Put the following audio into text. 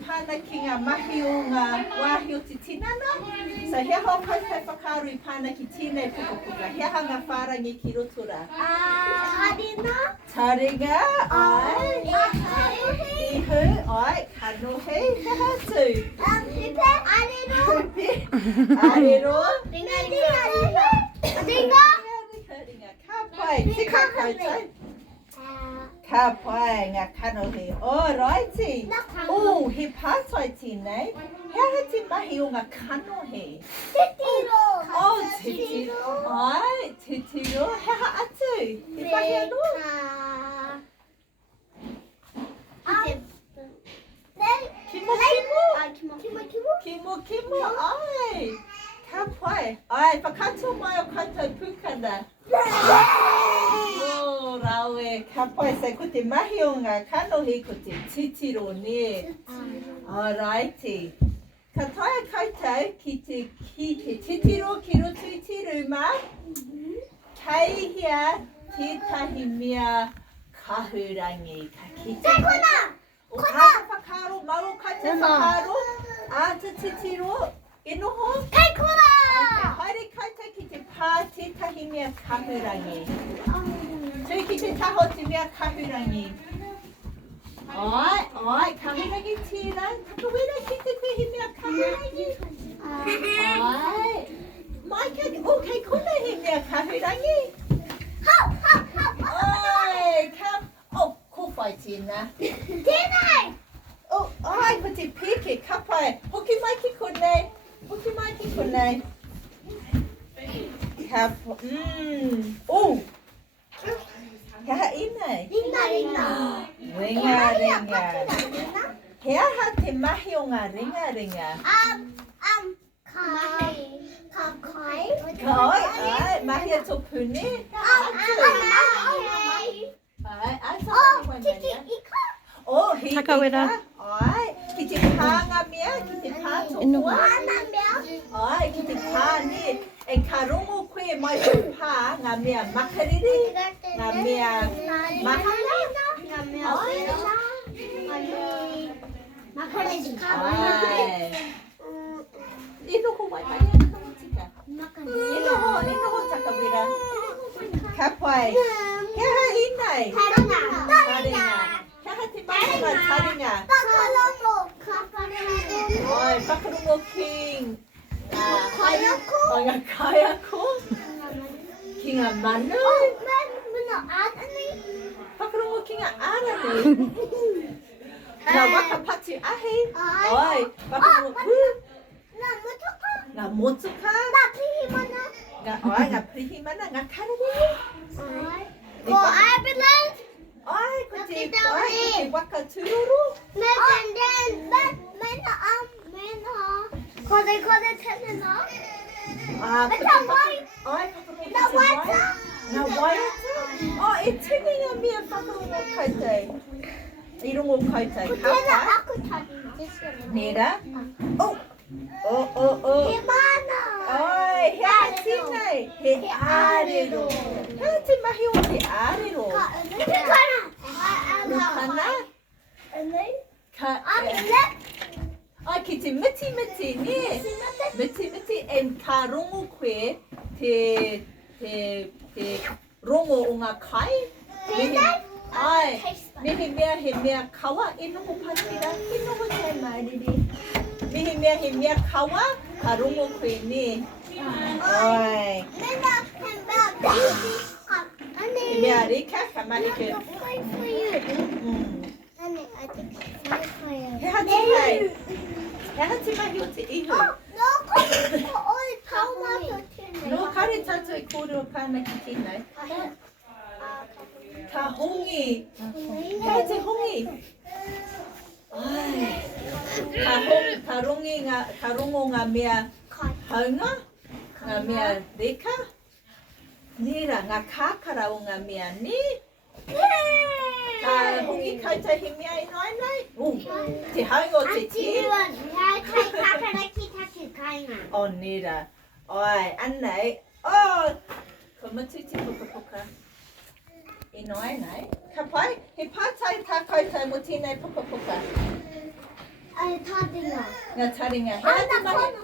pana ki ngā mahi o ngā wāhi o te tinana. So hea ho koutou whakaru I pana ki tēnei pukapuka. Hea ha ngā whārangi ki rotora. Taringa. Taringa, ai. Ihu, ai. Kanohi, hea hatu. Pepe. Arero. Arero. Ringa. Ringa. Ka pai, tika koutou. Ka pai ngā kanohi. Alrighty. He pātai tēnei. Hea ha te mahi o ngā kanohi? Titiro. Titiro. Ai, titiro. Hea ha atu? He pahi anō? Kimo. Ai. Ka pai. Ai, whakato mai o koutou pūkana. Rawe, ka pai sai ko te mahi o ngā kanohi ko te titiro ne. Alrighty. Ka taia koutou ki te titiro ki roto I te ruma. Kei hea tētahi mea kahurangi. Ka kite. O kāta whakaro, mauro koutou whakaro. Ata titiro. E noho? Kei kora! Haere koutou ki te pā tētahi mea kahurangi. Tui ki te taho te mea kahurangi. Ai, kahurangi tēnā. Takawera ki te tehi mea kahurangi. Ai. Maika, kei kona he mea kahurangi. Ai, kōwhai tēnā. Tēnei! Ai, ko te peke, ka pai. Hoki mai ki konei. Hea inei. Ringa. Ringa. Hea ha te mahi o ngā ringa. Kai. Ai, mahi a tō pune. Tiki ika. He Takawera. Ai, ki te pā ngā mea, ki te pā tōpua. Ai, ki te pā ne. E ka rongo koe mai o pā ngā mea makariri, ngā mea mahana. Ai. E noho wai mai, e noho tika. E noho takawera. Ka pai. Hea ha inei. Taringa. Hea ha te mahi ngā taringa. Ai, whakarongo king. Ngā kaiako. Ki ngā manu. Whakarongo ki ngā ārani. Ngā waka patu ahi. Ai, whakarongo ngā motuka. Ngā pirihimana. Ngā karere. Ai, ko te waka tururu. Kode tenena. Ai, Ngā waita. Ngā waiata. E tinga mea whakarongo koutou. I rongo koutou. Ka Tēnā pai. aku taringa. Nera. He mana. Ai, hea tēnei. He ārero. Hea te mahi o te ārero. Lukana. Ai, ki te miti, ne? Miti, en ka rongo koe te rongo o ngā kai. Ai, he mea kawa, e noho patira, e noho tai mairiri. He mea kawa, ka rongo koe ne. Ai. He mea reka, ka mahi ke. He ha te mahi o te ihu. No kare tātou e kōrero kāna ki tēnei. Ka hongi. Hea te hongi. Ai. Ka rongo ngā mea haunga. Ngā mea reka. Nera, ngā kākara o ngā mea ne. Ka hongi koutou he mea e noai. Te haunga o te te. Nera. Ai, anei. Ko matu te pukapuka. E noai nei. Ka pai, he pātai tā koutou mo tēnei pukapuka. taringa. Nga taringa. Ana Hea te mahi. kono.